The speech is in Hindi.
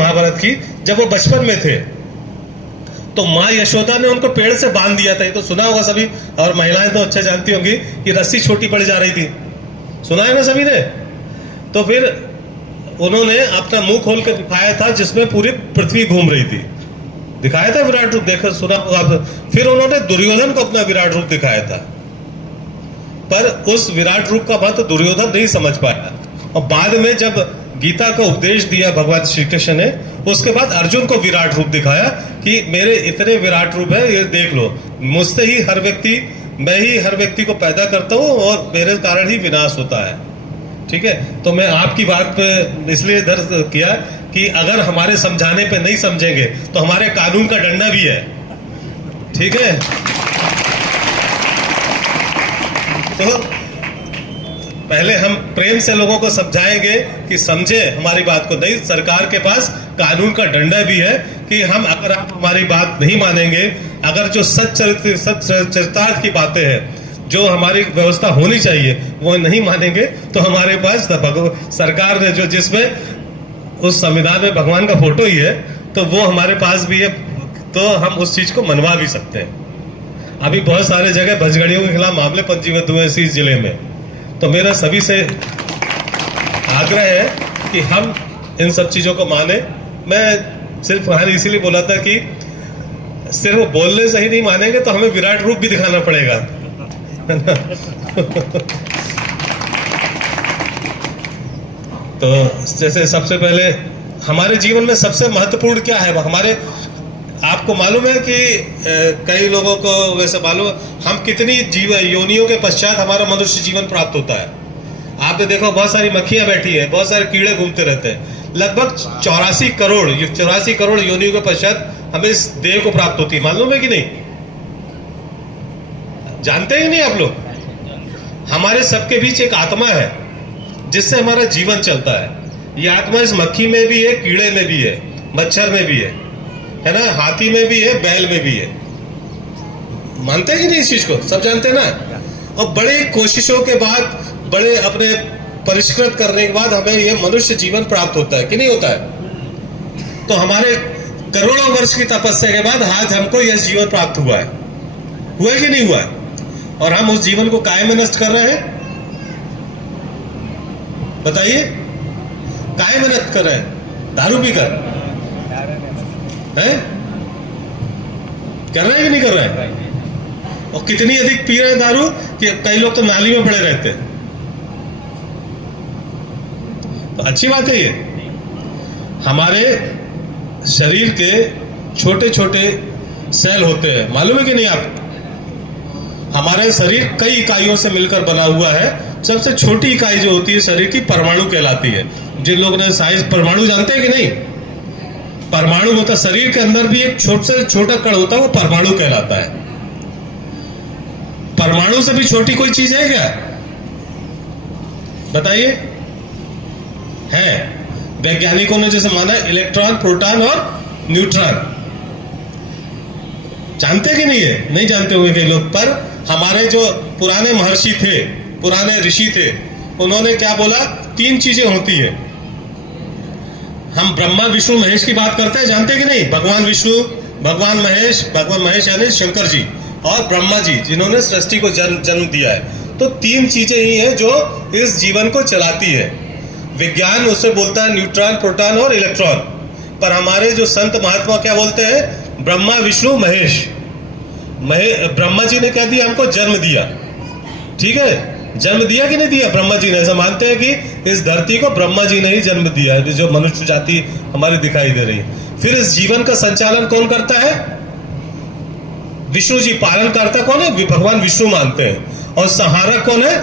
महाभारत की, जब वो बचपन में थे तो माँ यशोदा ने उनको पेड़ से बांध दिया था। ये तो सुना होगा सभी, और महिलाएं तो अच्छा जानती होंगी कि रस्सी छोटी पड़ जा रही थी, सुना है ना सभी ने। तो फिर उन्होंने अपना मुंह खोल कर दिखाया था जिसमें पूरी पृथ्वी घूम रही थी, दिखाया था विराट रूप, देखो सुना होगा। फिर उन्होंने दुर्योधन को अपना विराट रूप दिखाया था, पर उस विराट रूप का बात दुर्योधन नहीं समझ पाया। और बाद में जब गीता का उपदेश दिया भगवान श्री कृष्ण ने, उसके बाद अर्जुन को विराट रूप दिखाया कि मेरे इतने विराट रूप है, ये देख लो, मुझसे ही हर व्यक्ति, मैं ही हर व्यक्ति को पैदा करता हूँ और मेरे कारण ही विनाश होता है। ठीक है, तो मैं आपकी बात पे इसलिए दर्ज किया कि अगर हमारे समझाने पे नहीं समझेंगे तो हमारे कानून का डंडा भी है। ठीक है, तो पहले हम प्रेम से लोगों को समझाएंगे कि समझे हमारी बात को। नहीं, सरकार के पास कानून का डंडा भी है कि हम, अगर आप हमारी बात नहीं मानेंगे, अगर जो सच्चरितार्थ की बातें हैं, जो हमारी व्यवस्था होनी चाहिए, वो नहीं मानेंगे, तो हमारे पास सरकार ने जो, जिसमें उस संविधान में भगवान का फोटो ही है, तो वो हमारे पास भी है, तो हम उस चीज को मनवा भी सकते हैं। अभी बहुत सारे जगह भजगड़ियों के खिलाफ मामले पंजीबद्ध हुए इस जिले में। तो मेरा सभी से आग्रह है कि हम इन सब चीजों को माने। मैं सिर्फ इसीलिए बोला था कि सिर्फ बोलने से ही नहीं मानेंगे तो हमें विराट रूप भी दिखाना पड़ेगा, है ना। तो जैसे सबसे पहले हमारे जीवन में सबसे महत्वपूर्ण क्या है, हमारे, आपको मालूम है कि कई लोगों को वैसे मालूम, हम कितनी योनियों के पश्चात हमारा मनुष्य जीवन प्राप्त होता है। आपने देखो बहुत सारी मक्खियां बैठी हैं, बहुत सारे कीड़े घूमते रहते हैं, लगभग 84 करोड़ योनियों के पश्चात हमें इस देह को प्राप्त होती है। मालूम है कि नहीं, जानते हैं नहीं आप लोग? हमारे सबके बीच एक आत्मा है जिससे हमारा जीवन चलता है। ये आत्मा इस मक्खी में भी है, कीड़े में भी है, मच्छर में भी है ना, हाथी में भी है, बैल में भी है। मानते हैं कि नहीं इस चीज को? सब जानते हैं ना। और बड़े कोशिशों के बाद, बड़े अपने परिष्कृत करने के बाद हमें यह मनुष्य जीवन प्राप्त होता है कि नहीं होता है? तो हमारे करोड़ों वर्ष की तपस्या के बाद आज हमको यह जीवन प्राप्त हुआ है कि नहीं हुआ है? और हम उस जीवन को काय में नष्ट कर रहे हैं? बताइए, काय में नष्ट कर रहे हैं? दारू पीकर है? कर रहे हैं कि नहीं कर रहे हैं? और कितनी अधिक पी रहे हैं दारू कि कई लोग तो नाली में पड़े रहते हैं। तो अच्छी बात है ये। हमारे शरीर के छोटे छोटे सेल होते हैं, मालूम है कि नहीं आप? हमारे शरीर कई इकाइयों से मिलकर बना हुआ है। सबसे छोटी इकाई जो होती है शरीर की, परमाणु कहलाती है। जिन लोगों ने साइंस, परमाणु जानते हैं कि नहीं? परमाणु होता, शरीर के अंदर भी एक छोटा से छोटा कण होता है, वो परमाणु कहलाता है। परमाणु से भी छोटी कोई चीज है क्या? बताइए। है, वैज्ञानिकों ने जैसे माना इलेक्ट्रॉन, प्रोटॉन और न्यूट्रॉन। जानते कि नहीं है? नहीं जानते होंगे कई लोग। पर हमारे जो पुराने महर्षि थे, पुराने ऋषि थे, उन्होंने क्या बोला? 3 चीजें होती है। हम ब्रह्मा विष्णु महेश की बात करते हैं, जानते कि नहीं? भगवान विष्णु, भगवान महेश यानी शंकर जी, और ब्रह्मा जी जिन्होंने सृष्टि को जन्म दिया है। तो 3 चीजें ही हैं जो इस जीवन को चलाती है। विज्ञान उसे बोलता है न्यूट्रॉन, प्रोटॉन और इलेक्ट्रॉन, पर हमारे जो संत महात्मा क्या बोलते हैं? ब्रह्मा विष्णु महेश। ब्रह्मा जी ने क्या दिया? हमको जन्म दिया। ठीक है, जन्म दिया कि नहीं दिया? ब्रह्मा जी ने। ऐसा मानते हैं कि इस धरती को ब्रह्मा जी ने ही जन्म दिया है, जो मनुष्य जाति हमारी दिखाई दे रही है। फिर इस जीवन का संचालन कौन करता है? विष्णु जी। पालन करता कौन है? भगवान विष्णु मानते हैं। और संहारक कौन है?